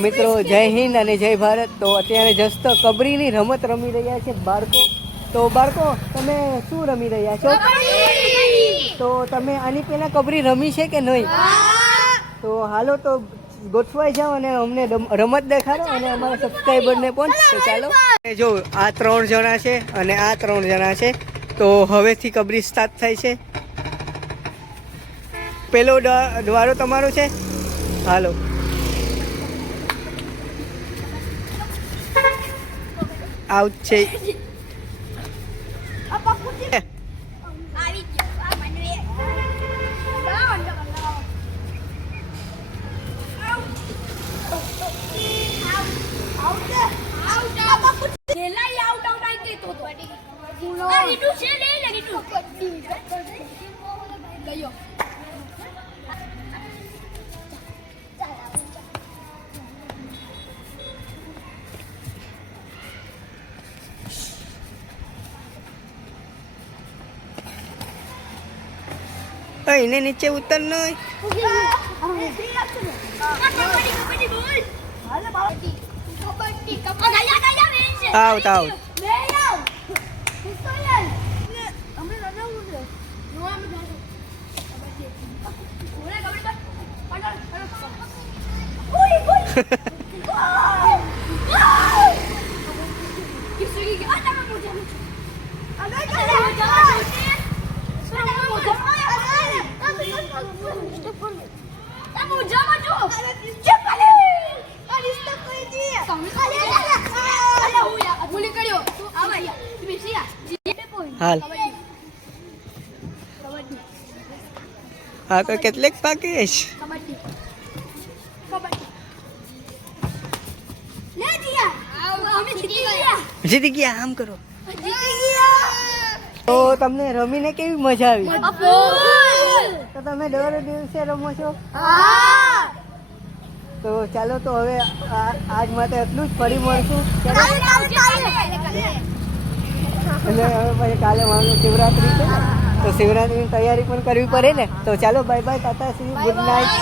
મિત્રો જય હિન્દ અને જય ભારત. તો અત્યારે જસ્ટ કબડ્ડીની રમત રમી રહ્યા છે બાળકો. તો બાળકો તમે શું રમી રહ્યા છો? તો તમે આની પહેલા કબડ્ડી રમી છે કે નહીં? તો હાલો તો ગોઠવાઈ જાઓ અને અમને રમત દેખાડો અને અમારા સબસ્ક્રાઈબરને પણ. તો ચાલો જો આ 3 જણા છે અને આ 3 જણા છે. તો હવેથી કબડ્ડી સ્ટાર્ટ થાય છે. પેલો દ્વારો તમારો છે. હાલો આઉટ છે. એને નીચે ઉતર નહીં. Out out. હાલ હા તો કેટલેક પાકેશ જીતી ગયા. આમ કરો. તો તમને રમીને કેવી મજા આવી? તો તમે દર દિવસે રમો છો? તો ચાલો તો હવે આજ માટે એટલું જ. ફરી મળશું. અને હવે પછી કાલે માનું શિવરાત્રી છે ને, તો શિવરાત્રીની તૈયારી પણ કરવી પડે ને. તો ચાલો bye bye, Tata C you, good night.